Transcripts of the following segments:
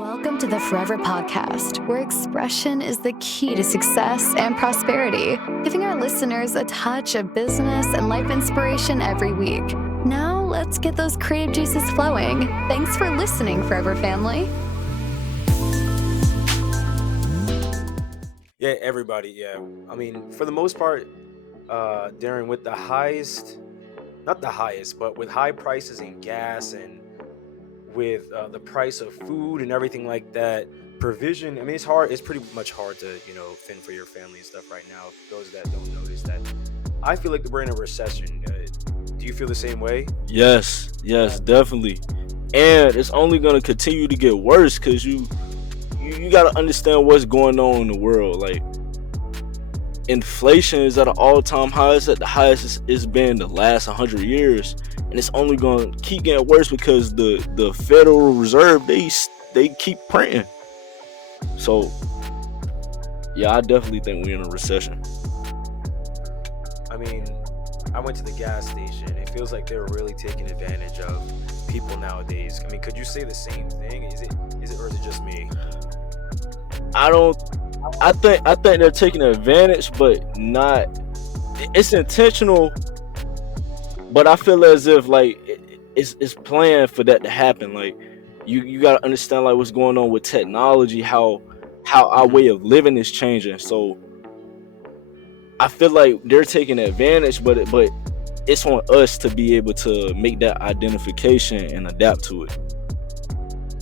Welcome to the Forever Podcast, where expression is the key to success and prosperity, giving our listeners a touch of business and life inspiration every week. Now, let's get those creative juices flowing. Thanks for listening, Forever family. Yeah, everybody, yeah. I mean, for the most part, Darren, with the highest, not the highest, but with high prices in gas and with the price of food and everything like that, provision, I mean, it's pretty much hard to, fend for your family and stuff right now. For those that don't notice that, I feel like we're in a recession. Do you feel the same way? Yes, definitely. And it's only going to continue to get worse because you got to understand what's going on in the world. Like, inflation is at an all-time high. It's at the highest it's been the last 100 years. And it's only going to keep getting worse because the Federal Reserve, they keep printing. So, yeah, I definitely think we're in a recession. I mean, I went to the gas station. It feels like they're really taking advantage of people nowadays. I mean, could you say the same thing? Is it or is it just me? I think they're taking advantage, but not. It's intentional, but I feel as if like it's planned for that to happen. Like you gotta understand like what's going on with technology, how our way of living is changing. So I feel like they're taking advantage, but it's on us to be able to make that identification and adapt to it.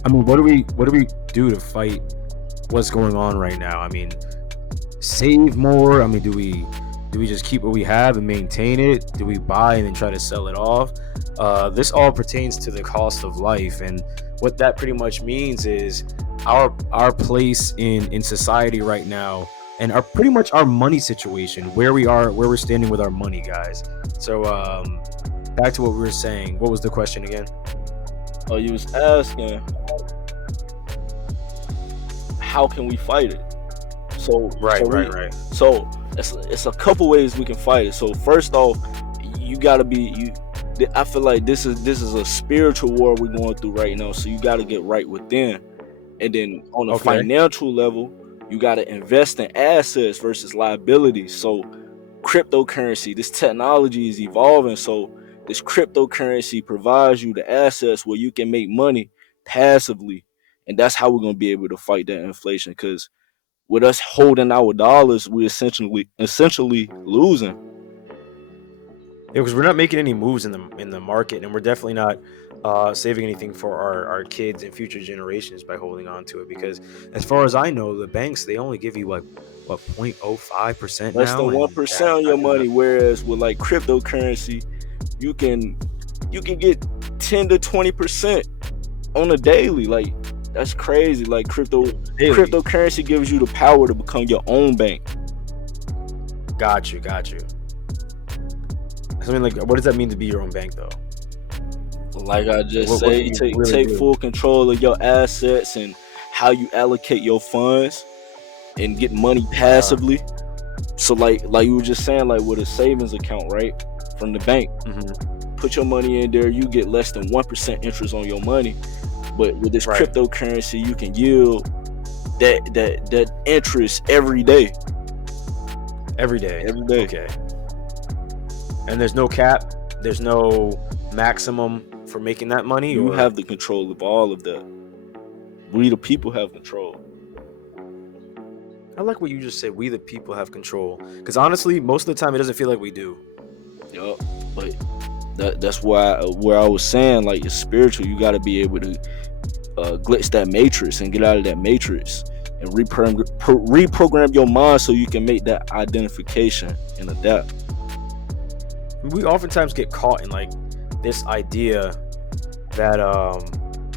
I mean, what do we do to fight what's going on right now? I mean, save more? I mean, do we just keep what we have and maintain it? Do we buy and then try to sell it off? This all pertains to the cost of life, and what that pretty much means is our place in society right now, and pretty much our money situation, where we're standing with our money, guys. So back to what we were saying. What was the question again? Oh, you was asking how can we fight it? Right. So it's a couple ways we can fight it. So first off, I feel like this is a spiritual war we're going through right now. So you got to get right within, and then on a financial level, you got to invest in assets versus liabilities. So cryptocurrency, this technology is evolving. So this cryptocurrency provides you the assets where you can make money passively, and that's how we're gonna be able to fight that inflation. Because with us holding our dollars, we're essentially losing. Yeah, because we're not making any moves in the market, and we're definitely not saving anything for our kids and future generations by holding on to it. Because as far as I know, the banks, they only give you what 0.05% less than 1% on your money. Whereas with like cryptocurrency, you can get 10 to 20% on a daily. Like, that's crazy. Like cryptocurrency gives you the power to become your own bank. Got you. I mean, like, what does that mean to be your own bank, though? Like I just said, you take full control of your assets and how you allocate your funds and get money passively. So like you were just saying, like with a savings account, right, from the bank, put your money in there, you get less than 1% interest on your money. But with this cryptocurrency, you can yield that interest every day. Every day. Okay. And there's no cap. There's no maximum for making that money. You have the control of all of that. We the people have control. I like what you just said. We the people have control. Because honestly, most of the time, it doesn't feel like we do. Yup. But that's where I was saying, like, it's spiritual. You got to be able to glitch that matrix and get out of that matrix and reprogram your mind so you can make that identification and adapt. We oftentimes get caught in like this idea that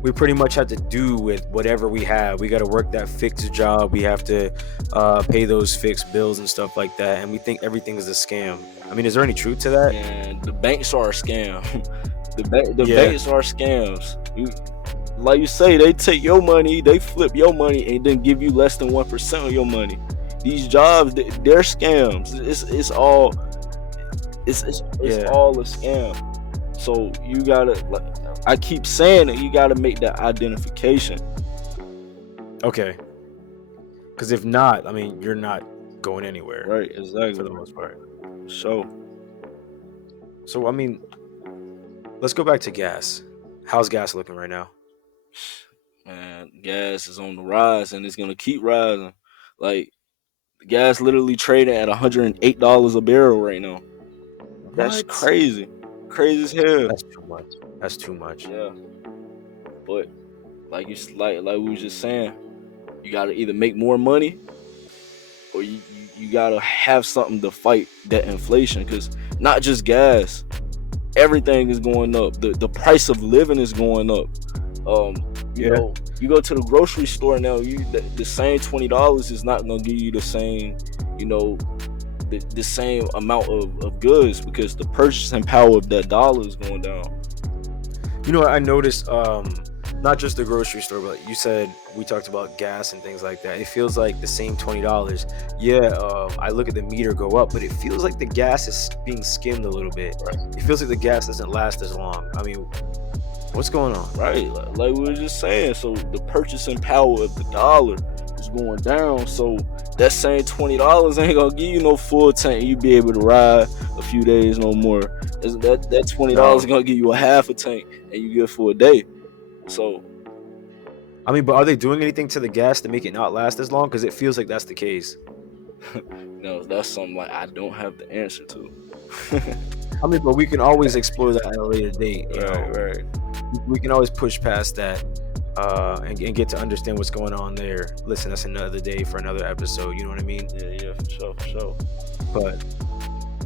we pretty much have to do with whatever we have. We got to work that fixed job. We have to pay those fixed bills and stuff like that. And we think everything is a scam. I mean, is there any truth to that? And the banks are a scam. The banks are scams. Like you say, they take your money, they flip your money, and then give you less than 1% of your money. These jobs, they're scams. It's all a scam. So you gotta, like I keep saying it, you gotta make that identification. Okay. Because if not, I mean, you're not going anywhere. Right, exactly. For the most part. So I mean, let's go back to gas. How's gas looking right now? man, gas is on the rise and it's gonna keep rising. Like gas literally trading at $108 a barrel right now. That's What? crazy. Crazy as hell. That's too much. That's too much. Yeah. But like we was just saying, you gotta either make more money or you gotta have something to fight that inflation. Cause not just gas, everything is going up. The price of living is going up. You know, you go to the grocery store now, the same $20 is not gonna give you the same, you know, the same amount of goods because the purchasing power of that dollar is going down. You know, I noticed not just the grocery store, but you said we talked about gas and things like that. It feels like the same $20. Yeah, I look at the meter go up, but it feels like the gas is being skimmed a little bit. Right. It feels like the gas doesn't last as long. I mean, what's going on? Right, like we were just saying. So the purchasing power of the dollar is going down. So that same $20 ain't gonna give you no full tank. You be able to ride a few days no more. That $20 is gonna give you a half a tank, and you get for a day. So, I mean, but are they doing anything to the gas to make it not last as long? Because it feels like that's the case. no, that's something like I don't have the answer to. I mean, but we can always explore that at a later date. You know? Right. We can always push past that and get to understand what's going on there. Listen, that's another day for another episode. You know what I mean? Yeah, for sure. But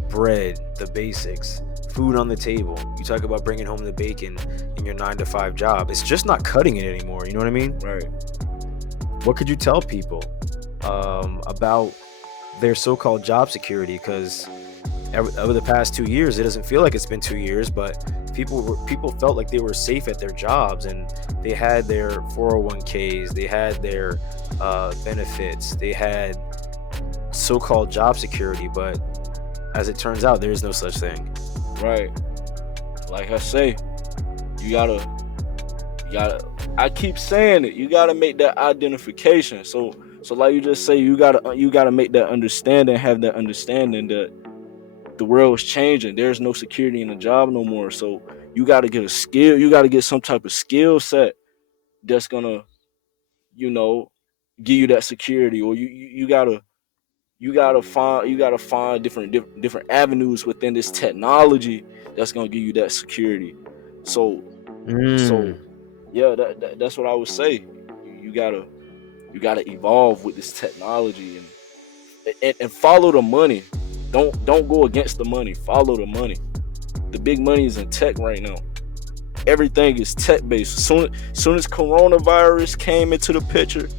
bread, the basics, food on the table. You talk about bringing home the bacon in your 9-to-5 job. It's just not cutting it anymore. You know what I mean? Right. What could you tell people about their so-called job security? Because over the past 2 years, it doesn't feel like it's been 2 years, but people felt like they were safe at their jobs and they had their 401ks, they had their benefits, they had so-called job security, but as it turns out, there is no such thing. Right. Like I say, you gotta I keep saying it, you gotta make that identification. So like you just say, you gotta make that understanding, have that understanding that the world is changing. There's no security in the job no more. So you gotta get a skill, you gotta get some type of skill set that's gonna, you know, give you that security. Or you gotta find different avenues within this technology that's gonna give you that security. So yeah, that's what I would say. You gotta evolve with this technology and follow the money. Don't go against the money. Follow the money. The big money is in tech right now. Everything is tech based. Soon as coronavirus came into the picture,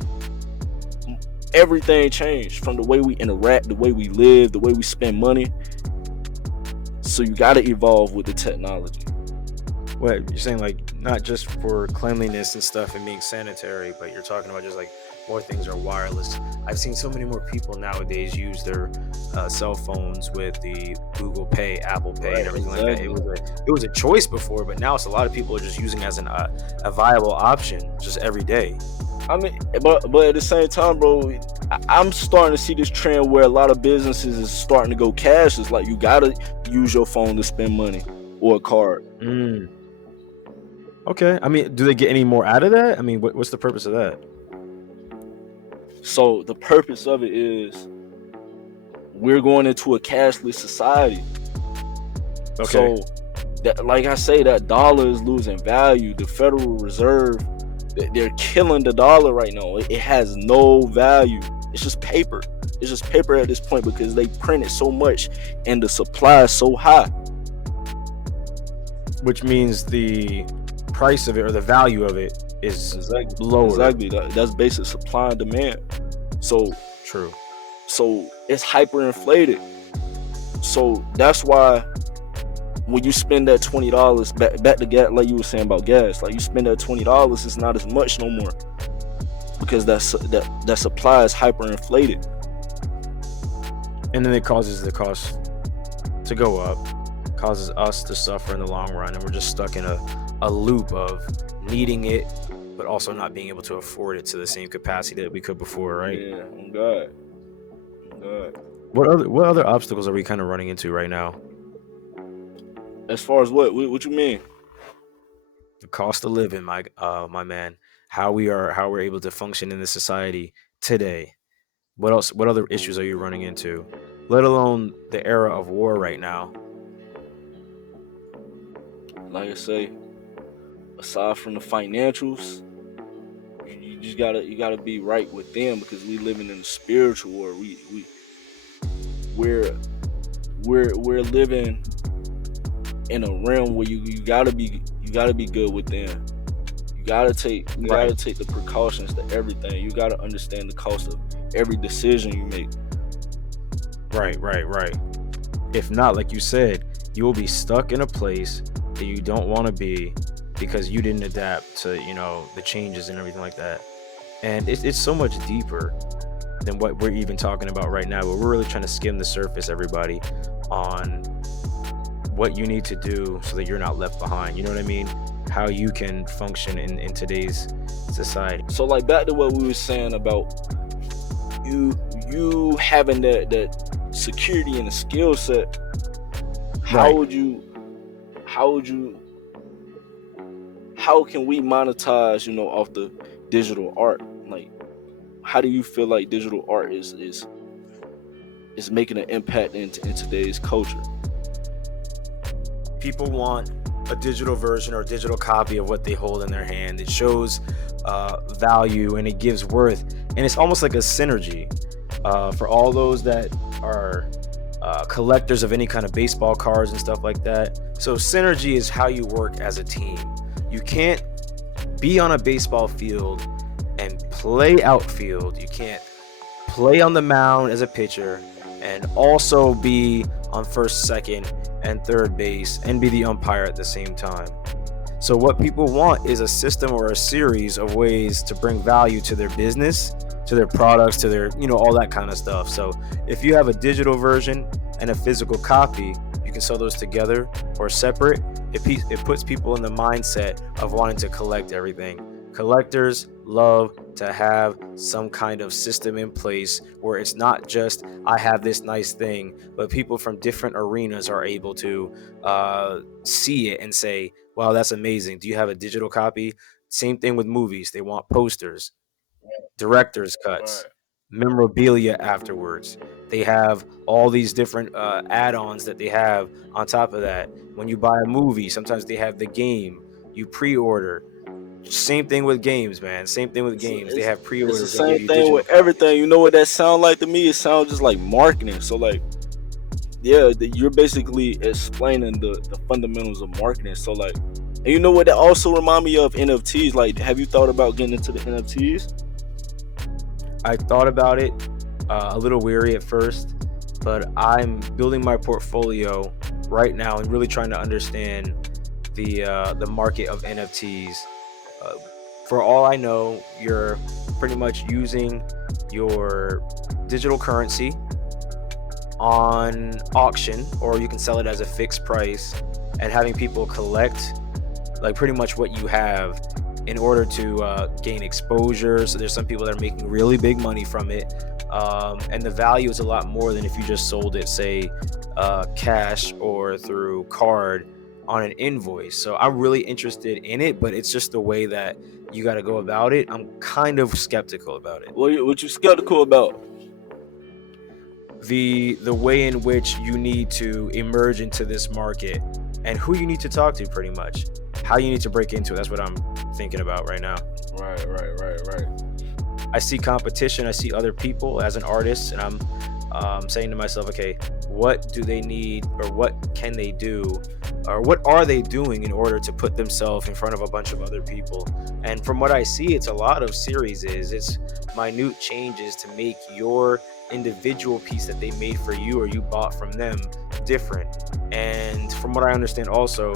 everything changed from the way we interact, the way we live, the way we spend money. So you got to evolve with the technology. What you're saying, like not just for cleanliness and stuff and being sanitary, but you're talking about just like more things are wireless. I've seen so many more people nowadays use their cell phones with the Google Pay, Apple Pay, and everything like that. It was a choice before, but now it's a lot of people are just using it as a viable option just every day. I mean, but at the same time, bro, I'm starting to see this trend where a lot of businesses is starting to go cashless. Like you gotta use your phone to spend money or a card. Okay, I mean, do they get any more out of that? I mean, what's the purpose of that? So the purpose of it is we're going into a cashless society. Okay. So that, like I say, that dollar is losing value. The Federal Reserve, they're killing the dollar right now. It has no value. It's just paper. It's just paper at this point because they print it so much and the supply is so high. Which means the price of it or the value of it is lower. Exactly. That's basic supply and demand. So true. So it's hyperinflated. So that's why when you spend that $20 back to gas, like you were saying about gas, like you spend that $20, it's not as much no more because that supply is hyperinflated, and then it causes the cost to go up, causes us to suffer in the long run, and we're just stuck in a loop of needing it but but also not being able to afford it to the same capacity that we could before, right? Yeah, on God. On God. What other obstacles are we kind of running into right now? As far as what you mean? The cost of living, my man. How we're able to function in this society today. What else? What other issues are you running into? Let alone the era of war right now. Like I say, aside from the financials, you just gotta be right with them, because we living in a spiritual war. We're living in a realm where you gotta be good with them. You gotta take the precautions to everything. You gotta understand the cost of every decision you make. Right. If not, like you said, you will be stuck in a place that you don't want to be because you didn't adapt to, the changes and everything like that. And it's so much deeper than what we're even talking about right now, but we're really trying to skim the surface, everybody, on what you need to do so that you're not left behind. You know what I mean? How you can function in today's society. So like back to what we were saying about you having that security and the skill set. How can we monetize, off the digital art? Like, how do you feel like digital art is making an impact in today's culture? People want a digital version or a digital copy of what they hold in their hand. It shows value and it gives worth, and it's almost like a synergy for all those that are collectors of any kind of baseball cards and stuff like that. So synergy is how you work as a team. You can't be on a baseball field and play outfield. You can't play on the mound as a pitcher and also be on first, second, and third base and be the umpire at the same time. So what people want is a system or a series of ways to bring value to their business, to their products, to their, all that kind of stuff. So if you have a digital version and a physical copy, you can sell those together or separate. It puts people in the mindset of wanting to collect everything. Collectors love to have some kind of system in place where it's not just I have this nice thing, but people from different arenas are able to see it and say, wow, that's amazing. Do you have a digital copy? Same thing with movies. They want posters, director's cuts, memorabilia afterwards. They have all these different add-ons that they have on top of that. When you buy a movie, sometimes they have the game. You pre-order. Same thing with games, man. Same thing with games. They have pre-orders. It's the same thing with everything. You know what that sounds like to me? It sounds just like marketing. So like, yeah, you're basically explaining the fundamentals of marketing. So like, and you know what that also remind me of? NFTs. Like, have you thought about getting into the NFTs? I thought about it, a little weary at first, but I'm building my portfolio right now and really trying to understand the market of NFTs. For all I know, you're pretty much using your digital currency on auction, or you can sell it as a fixed price and having people collect like pretty much what you have in order to gain exposure. So there's some people that are making really big money from it, and the value is a lot more than if you just sold it, say, cash or through card on an invoice. So I'm really interested in it, but it's just the way that you got to go about it. I'm kind of skeptical about it. What you skeptical about? The way in which you need to emerge into this market and who you need to talk to, pretty much how you need to break into it. That's what I'm thinking about right now. Right. I see competition. I see other people as an artist, and I'm saying to myself, okay, what do they need, or what can they do, or what are they doing in order to put themselves in front of a bunch of other people? And from what I see, it's a lot of series. It's minute changes to make your individual piece that they made for you or you bought from them different. And from what I understand also,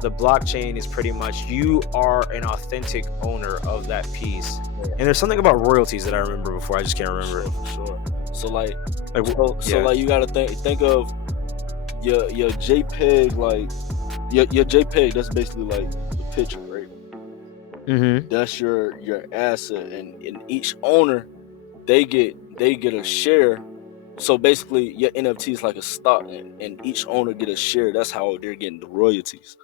the blockchain is pretty much you are an authentic owner of that piece. And there's something about royalties that I remember before. I just can't remember. For sure. So like you gotta think of your JPEG, like your JPEG. That's basically like the picture, right? Mm-hmm. That's your asset, and each owner they get a share. So basically, your NFT is like a stock, and each owner get a share. That's how they're getting the royalties.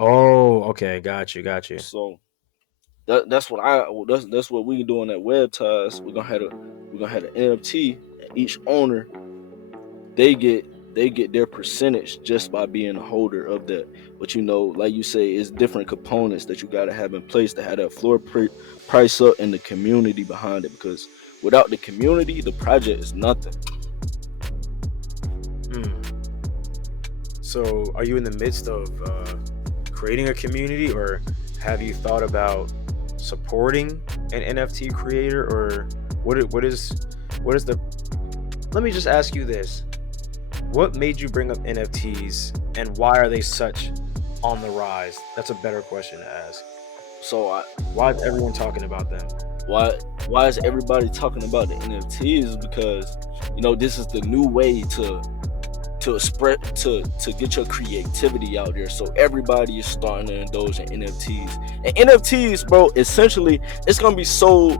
Oh, okay, got you. So that's that's what we doing at WebTies. We're gonna have an NFT, and each owner they get their percentage just by being a holder of that. But like you say, it's different components that you got to have in place to have that price up and the community behind it. Because without the community, the project is nothing. So, are you in the midst of creating a community, or have you thought about supporting an NFT creator, or what is the? Let me just ask you this: what made you bring up NFTs, and why are they such on the rise? That's a better question to ask. So why is everyone talking about them? Why is everybody talking about the NFTs? Because this is the new way to spread to get your creativity out there. So everybody is starting to indulge in NFTs. And NFTs, bro, essentially it's gonna be sold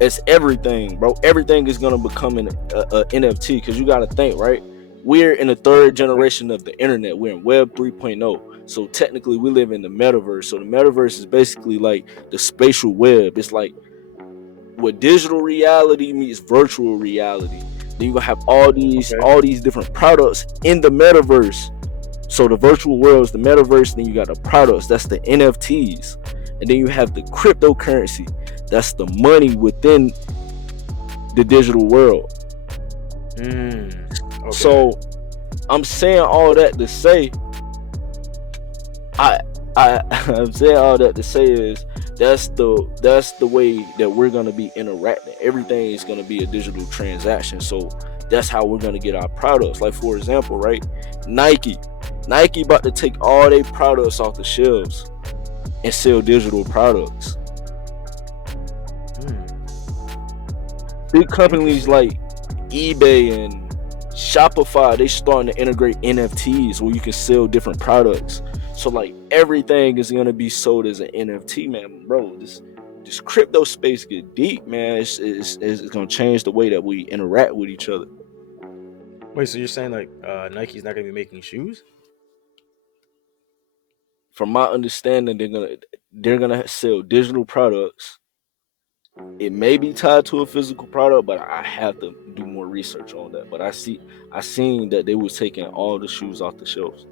as everything, bro. Everything is gonna become an NFT, because you gotta think, right? We're in the third generation of the internet. We're in Web 3.0. So technically we live in the metaverse. So the metaverse is basically like the spatial web. It's like what digital reality meets virtual reality. Then you gonna have all these different products in the metaverse. So the virtual world is the metaverse. Then you got the products, that's the NFTs, and then you have the cryptocurrency, that's the money within the digital world. Okay. So I'm saying all that to say, I'm saying all that to say is that's the way that we're gonna be interacting. Everything is gonna be a digital transaction. So that's how we're gonna get our products. Like, for example, right? Nike about to take all their products off the shelves and sell digital products. Big companies like eBay and Shopify, they starting to integrate NFTs where you can sell different products. So like everything is gonna be sold as an NFT, man, bro. This crypto space get deep, man. It's gonna change the way that we interact with each other. Wait, so you're saying like Nike's not gonna be making shoes? From my understanding, they're gonna sell digital products. It may be tied to a physical product, but I have to do more research on that. But I seen that they was taking all the shoes off the shelves.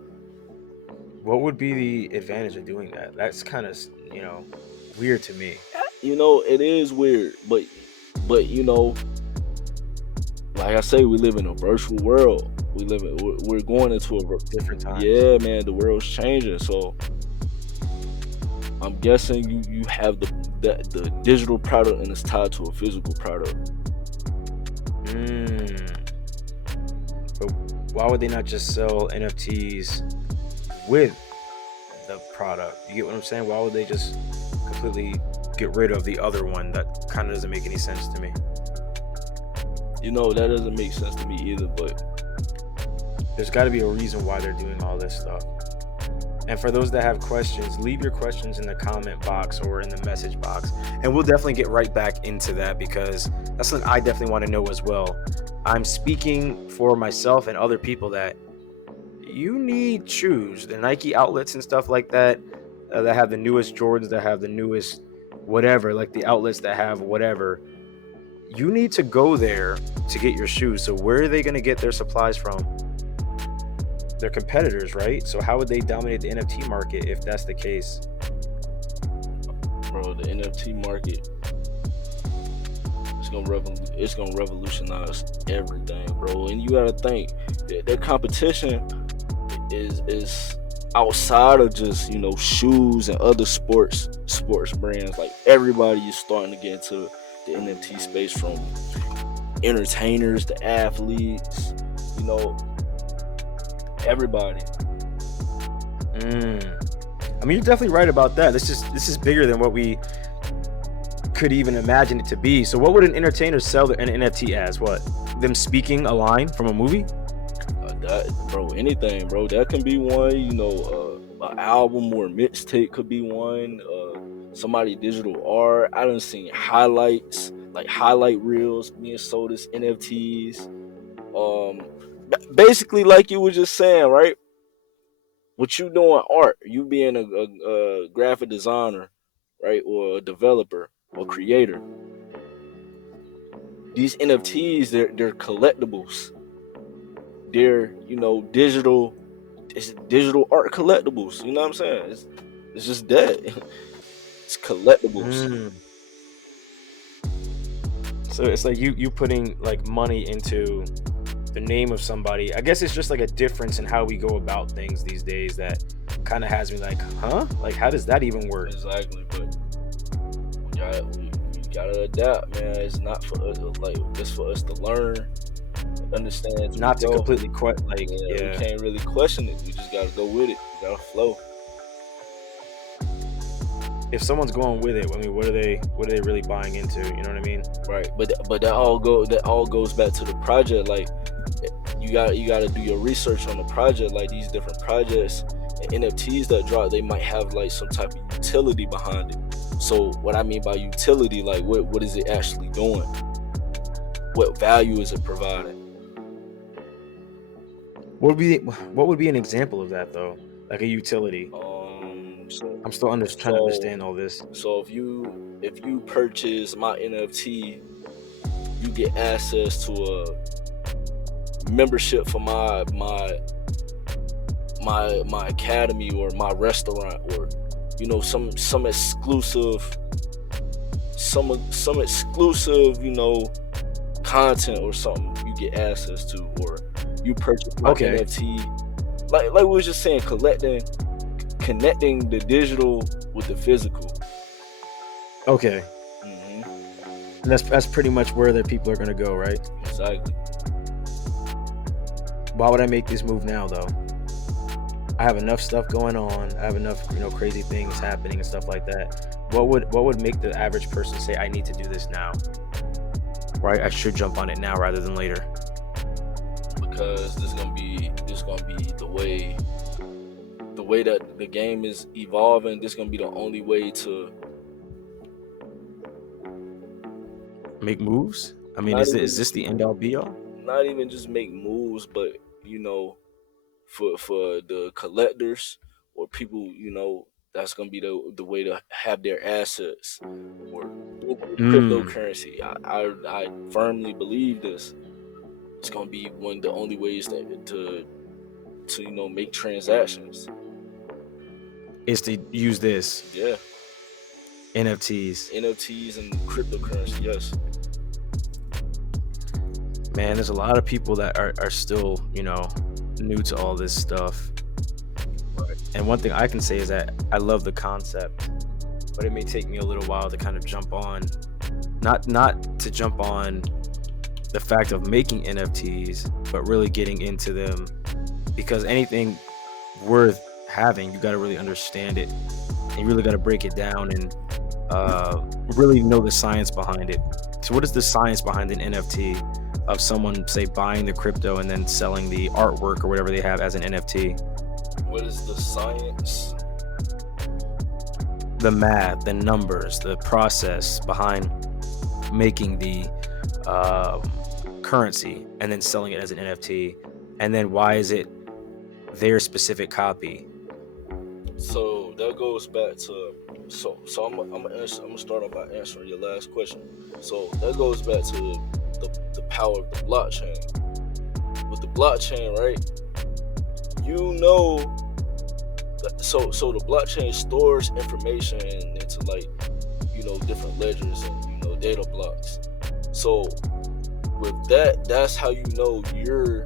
What would be the advantage of doing that? That's kind of weird to me. It is weird, but like I say, we live in a virtual world. We're going into a Different times. Yeah, man, the world's changing. So I'm guessing you have the digital product and it's tied to a physical product. But why would they not just sell NFTs with the product? You get what I'm saying? Why would they just completely get rid of the other one? That kind of doesn't make any sense to me. That doesn't make sense to me either, but there's got to be a reason why they're doing all this stuff. And for those that have questions, leave your questions in the comment box or in the message box, and we'll definitely get right back into that, because that's something I definitely want to know as well. I'm speaking for myself and other people that you need shoes, the Nike outlets and stuff like that, that have the newest Jordans, that have the newest whatever, like the outlets that have whatever. You need to go there to get your shoes. So where are they going to get their supplies from? They're competitors, right? So how would they dominate the NFT market if that's the case? Bro, the NFT market, it's gonna revolutionize everything, bro. And you gotta think that their competition is outside of just shoes and other sports brands. Like, everybody is starting to get into the NFT space, from entertainers to athletes, everybody. I mean, you're definitely right about that. This is bigger than what we could even imagine it to be. So what would an entertainer sell an NFT as? What? Them speaking a line from a movie? That, bro, anything, bro. That can be one, an album or mixtape could be one. Somebody digital art. I done seen highlights, like highlight reels being sold as NFTs. Basically, like you were just saying, right? What you doing art, you being a graphic designer, right, or a developer or creator. These NFTs, they're collectibles. They're digital. It's digital art collectibles. You know what I'm saying? It's just that. It's collectibles. So it's like you putting like money into the name of somebody. I guess it's just like a difference in how we go about things these days that kind of has me like, huh? Like, how does that even work? Exactly, but we gotta adapt, man. It's not for us, like it's for us to learn, understand. Not to completely we can't really question it. We just gotta go with it. We gotta flow. If someone's going with it, I mean, what are they really buying into? You know what I mean? Right, but that all goes back to the project. Like you got to do your research on the project. Like these different projects and NFTs that drop, they might have like some type of utility behind it. So what I mean by utility, like what is it actually doing? What value is it providing? What would be an example of that though? Like a utility. I'm still trying to understand all this. So if you purchase my NFT, you get access to a membership for my academy or my restaurant, or some exclusive content or something you get access to, or you purchase my NFT. Like we were just saying, connecting the digital with the physical. Okay. And that's pretty much where the people are gonna go, right? Exactly. Why would I make this move now, though? I have enough stuff going on. I have enough, crazy things happening and stuff like that. What would make the average person say, I need to do this now? Right? I should jump on it now rather than later. Because this gonna be the way that the game is evolving. This gonna be the only way to make moves. I mean, is this the end all be all? Not even just make moves, but for the collectors or people, that's gonna be the way to have their assets or cryptocurrency. I firmly believe this. It's gonna be one of the only ways to make transactions. Is to use this. Yeah. NFTs and cryptocurrency. Yes. Man, there's a lot of people that are still, new to all this stuff. Right. And one thing I can say is that I love the concept, but it may take me a little while to kind of jump on, not to jump on the fact of making NFTs, but really getting into them, because anything worth having, you got to really understand it, and you really got to break it down and really know the science behind it. So what is the science behind an NFT of someone, say, buying the crypto and then selling the artwork or whatever they have as an NFT? What is the science? The math, the numbers, the process behind making the currency and then selling it as an NFT, and then why is it their specific copy? So that goes back to I'm gonna start off by answering your last question. So that goes back to the power of the blockchain. With the blockchain, right? So the blockchain stores information into different ledgers and data blocks. So with that, that's how you're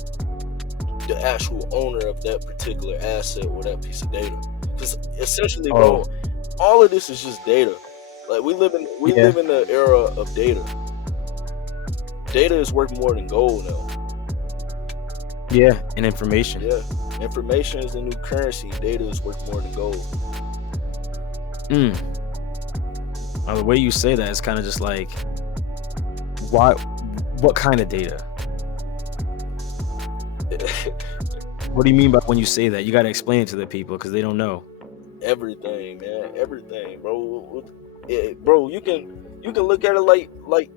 the actual owner of that particular asset or that piece of data. Because essentially, bro, all of this is just data. Like we live in the era of data. Data is worth more than gold now. Yeah, and information. Yeah, information is the new currency. Data is worth more than gold. The way you say that is kind of just like, why? What kind of data? What do you mean by when you say that? You got to explain it to the people because they don't know. Everything, man, everything, bro. Bro, you can look at it like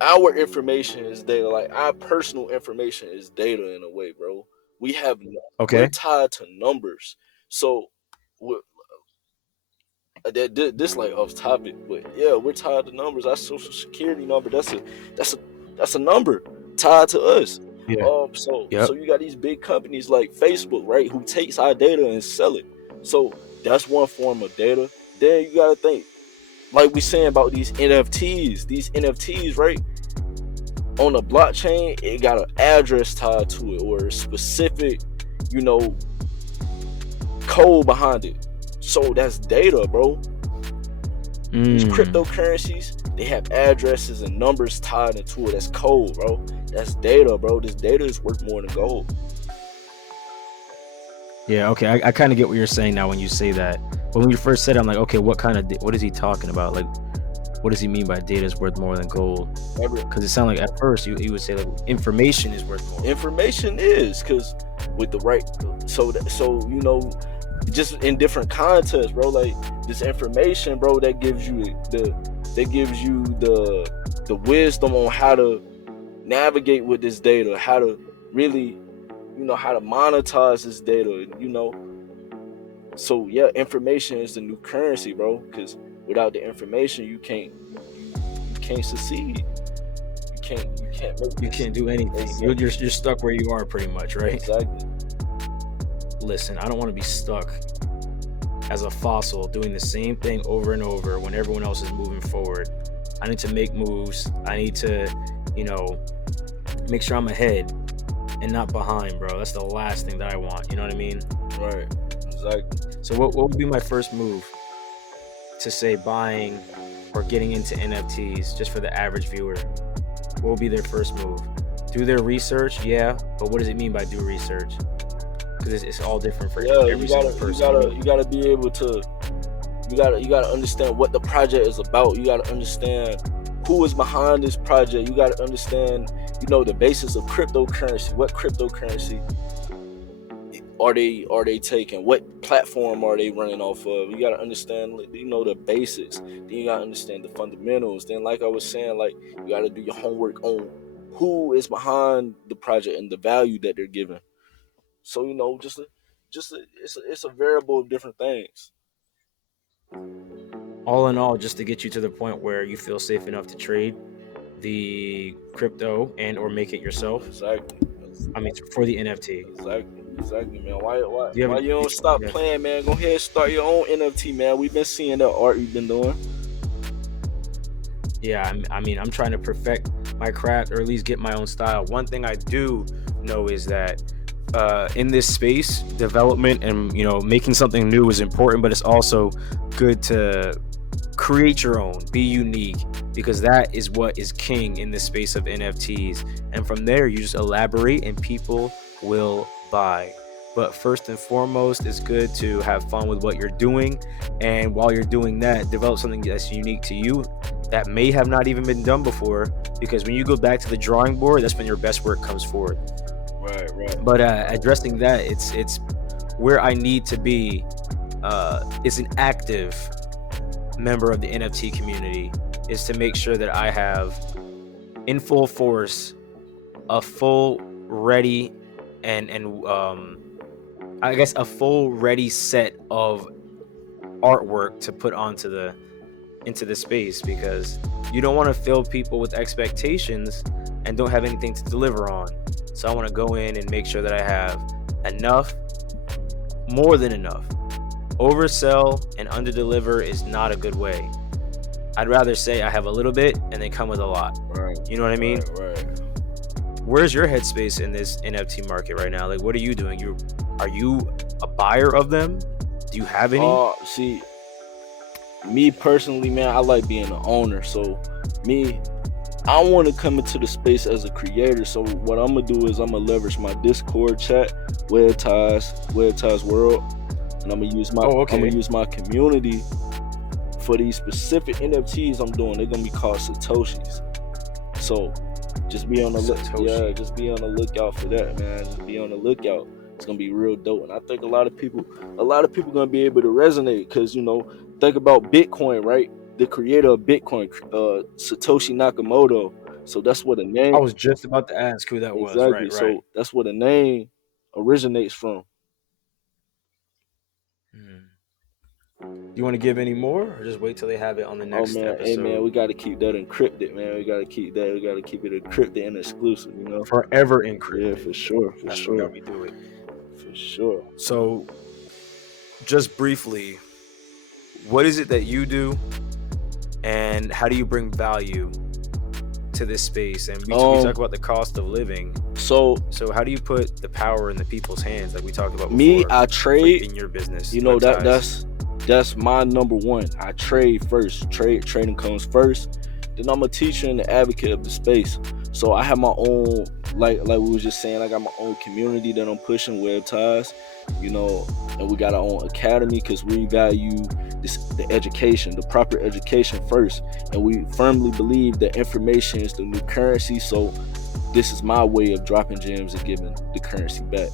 our information is data. Like our personal information is data in a way, bro. We have we're Okay. tied to numbers, so this like off topic, but yeah, we're tied to numbers. Our social security number, that's a that's a number tied to us. Yeah. So you got these big companies like Facebook, right, who takes our data and sell it. So that's one form of data. Then you gotta think, like we saying about these NFTs. These NFTs, right? On the blockchain, it got an address tied to it or a specific, you know, code behind it. So that's data, bro. These cryptocurrencies, they have addresses and numbers tied into it. That's code, bro. That's data, bro. This data is worth more than gold. Yeah, okay. I kind of get what you're saying now when you say that. But when you first said it, I'm like, okay, what is he talking about? Like, what does he mean by data is worth more than gold? Because it sounded like at first you would say like information is worth more. Information is, because with the right, so you know, just in different contexts, bro. Like this information, bro, that gives you the wisdom on how to navigate with this data, how to really, you know, how to monetize this data, you know. So yeah, information is the new currency, bro. Because without the information, you can't succeed. You can't do anything. Exactly. You're stuck where you are pretty much, right? Exactly. Listen, I don't want to be stuck as a fossil doing the same thing over and over when everyone else is moving forward. I need to make moves. I need to, you know, make sure I'm ahead and not behind, bro. That's the last thing that I want. You know what I mean? Right. Exactly. So what would be my first move to say buying or getting into NFTs just for the average viewer? What would be their first move? Do their research, yeah, but what does it mean by do research? Because it's all different for every single person. You gotta be able to. You gotta understand what the project is about. You gotta understand who is behind this project. You gotta understand, you know, the basis of cryptocurrency. What cryptocurrency are they taking? What platform are they running off of? You gotta understand, you know, the basics. Then you gotta understand the fundamentals. Then, like I was saying, like you gotta do your homework on who is behind the project and the value that they're giving. So, you know, it's a variable of different things. All in all, just to get you to the point where you feel safe enough to trade the crypto and or make it yourself. Exactly. I mean, for the NFT. Exactly, man. Why you don't stop playing, man? Go ahead and start your own NFT, man. We've been seeing that art you've been doing. Yeah, I mean, I'm trying to perfect my craft or at least get my own style. One thing I do know is that in this space, development and, you know, making something new is important, but it's also good to create your own, be unique, because that is what is king in this space of NFTs. And from there, you just elaborate and people will buy. But first and foremost, it's good to have fun with what you're doing. And while you're doing that, develop something that's unique to you that may have not even been done before. Because when you go back to the drawing board, that's when your best work comes forward. Right. But addressing that, it's where I need to be. It's an active member of the NFT community is to make sure that I have in full force a full ready and I guess a full ready set of artwork to put into the space, because you don't want to fill people with expectations and don't have anything to deliver on. So I want to go in and make sure that I have enough, more than enough. Oversell and underdeliver is not a good way. I'd rather say I have a little bit and then come with a lot. Right. You know what I mean? Right. Where's your headspace in this NFT market right now? Like, what are you doing? Are you a buyer of them? Do you have any? See, me personally, man, I like being an owner. So I want to come into the space as a creator. So what I'm gonna do is I'm gonna leverage my Discord chat, WebTies World, and I'm gonna use my community for these specific NFTs I'm doing. They're gonna be called Satoshis. So just be on the lookout for that, man. Just be on the lookout. It's gonna be real dope, and I think a lot of people gonna be able to resonate because think about Bitcoin, right? The creator of Bitcoin, Satoshi Nakamoto. So that's what the name I was just about to ask who that was. exactly. Right, right. So that's where the name originates from. Do you want to give any more, or just wait till they have it on the Oh next man, hey episode? man, we gotta keep that encrypted, man. We gotta keep it encrypted and exclusive, Forever encrypted. Yeah, for sure, for That's sure. how we do it. For sure. So, just briefly, what is it that you do, and how do you bring value to this space? And we talk about the cost of living. So how do you put the power in the people's hands, like we talked about before? Me, I trade in your business. That's my number one. I trade first. Trading comes first. Then I'm a teacher and an advocate of the space. So I have my own, like we was just saying, I got my own community that I'm pushing, WebTies, and we got our own academy because we value the education, the proper education first. And we firmly believe that information is the new currency. So this is my way of dropping gems and giving the currency back.